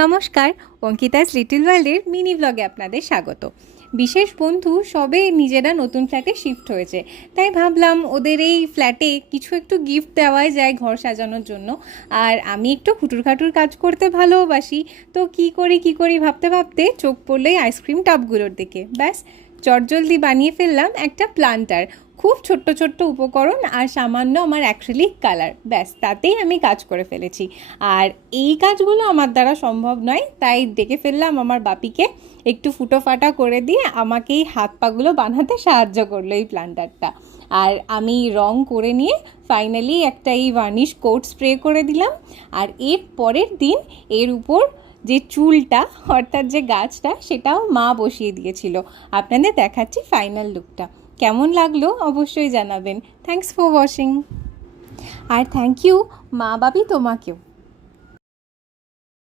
নমস্কার, অঙ্কিতাস লিটল ওয়ার্ল্ডের মিনি ব্লগে আপনাদের স্বাগত। বিশেষ বন্ধু সবে নিজেরা নতুন ফ্ল্যাটে শিফট হয়েছে, তাই ভাবলাম ওদের এই ফ্ল্যাটে কিছু একটু গিফট দেওয়াই যায় ঘর সাজানোর জন্য। আর আমি একটু হুটুর কাজ করতে ভালোবাসি, তো কি করি ভাবতে ভাবতে চোখ পড়লেই আইসক্রিম টাবগুলোর দিকে। ব্যাস চটজলদি বানিয়ে ফেললাম একটা প্লান্টার। খুব ছোট্ট উপকরণ আর সামান্য আমার অ্যাক্রিলিক কালার, ব্যাস তাতেই আমি কাজ করে ফেলেছি। আর এই কাজগুলো আমার দ্বারা সম্ভব নয়, তাই ডেকে ফেললাম আমার বাপিকে, একটু ফুটোফাটা করে দিয়ে আমাকেই হাত পাগুলো বানাতে সাহায্য করলো এই প্লান্টারটা। আর আমি রং করে নিয়ে ফাইনালি একটা এই ভার্নিশ কোট স্প্রে করে দিলাম। আর এর পরের দিন এর উপর যে চুলটা অর্থাৎ যে গাছটা, সেটাও মা বসিয়ে দিয়েছিল। আপনাদের দেখাচ্ছি ফাইনাল লুকটা। কেমন লাগলো অবশ্যই জানাবেন। Thanks for watching. আর থ্যাংক ইউ মা বাবি তোমাকেও।